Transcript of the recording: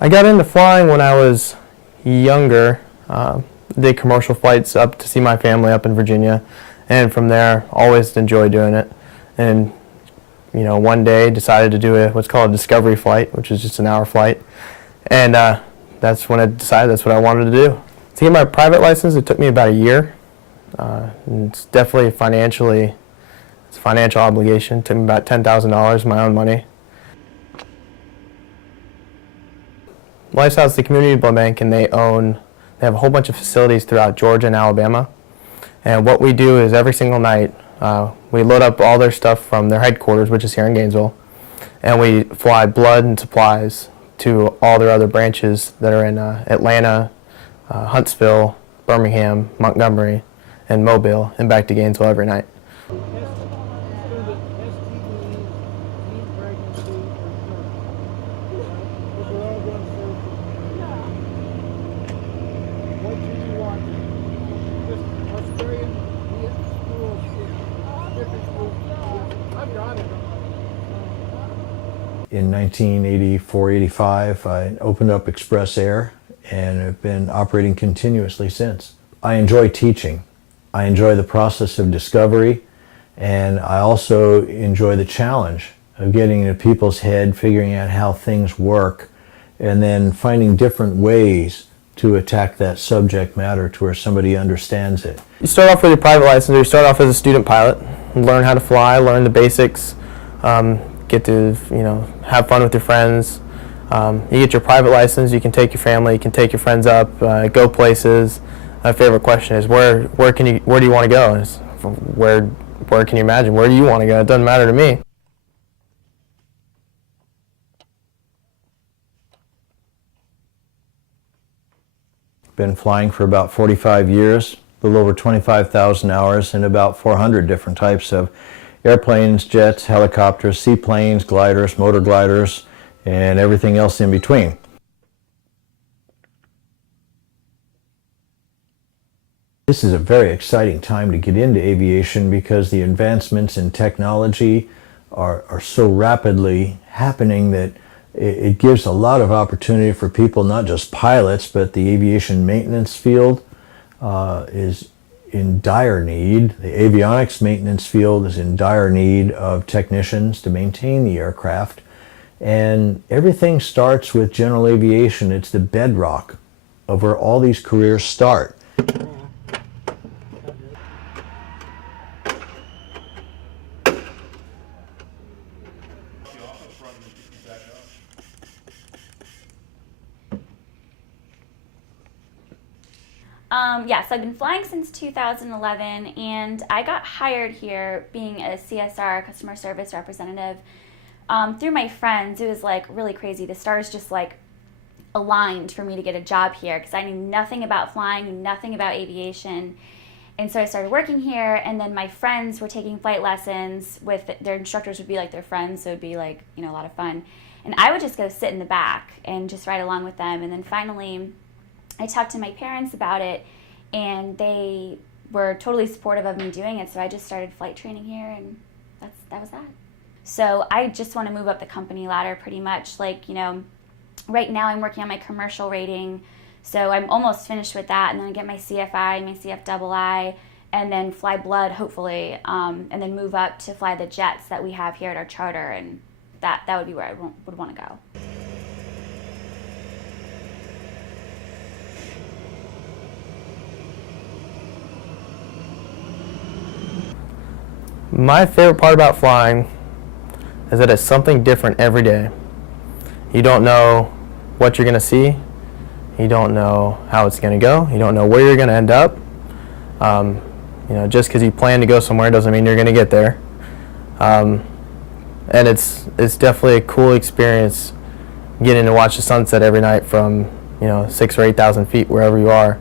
I got into flying when I was younger. Did commercial flights up to see my family up in Virginia, and from there always enjoyed doing it. And one day decided to do what's called a discovery flight, which is just an hour flight, and that's when I decided that's what I wanted to do. To get my private license, it took me about a year. And it's definitely it's a financial obligation. It took me about $10,000, my own money. Lifestyle's the community blood bank, and they have a whole bunch of facilities throughout Georgia and Alabama. And what we do is every single night, we load up all their stuff from their headquarters, which is here in Gainesville, and we fly blood and supplies to all their other branches that are in Atlanta, Huntsville, Birmingham, Montgomery, and Mobile, and back to Gainesville every night. In 1984-85, I opened up Express Air and have been operating continuously since. I enjoy teaching. I enjoy the process of discovery, and I also enjoy the challenge of getting into people's head, figuring out how things work, and then finding different ways to attack that subject matter to where somebody understands it. You start off with your private license, or you start off as a student pilot, learn how to fly, learn the basics, get to have fun with your friends. You get your private license, you can take your family, you can take your friends up, go places. My favorite question is where do you want to go? And it's, where can you imagine? Where do you want to go? It doesn't matter to me. Been flying for about 45 years, a little over 25,000 hours in about 400 different types of airplanes, jets, helicopters, seaplanes, gliders, motor gliders, and everything else in between. This is a very exciting time to get into aviation because the advancements in technology are so rapidly happening that it gives a lot of opportunity for people, not just pilots, but the aviation maintenance field is in dire need. The avionics maintenance field is in dire need of technicians to maintain the aircraft. And everything starts with general aviation. It's the bedrock of where all these careers start. So I've been flying since 2011, and I got hired here being a CSR, customer service representative, through my friends. It was like really crazy. The stars just like aligned for me to get a job here because I knew nothing about flying, knew nothing about aviation. And so I started working here, and then my friends were taking flight lessons with their instructors would be like their friends, so it'd be like, a lot of fun. And I would just go sit in the back and just ride along with them. And then finally, I talked to my parents about it, and they were totally supportive of me doing it. So I just started flight training here, and that was that. So I just want to move up the company ladder pretty much. Like, right now I'm working on my commercial rating. So I'm almost finished with that, and then I get my CFI, my CFII, and then fly blood, hopefully, and then move up to fly the jets that we have here at our charter, and that would be where I would want to go. My favorite part about flying is that it's something different every day. You don't know what you're going to see. You don't know how it's going to go. You don't know where you're going to end up. Just because you plan to go somewhere doesn't mean you're going to get there. And it's definitely a cool experience getting to watch the sunset every night from 6,000 or 8,000 feet, wherever you are.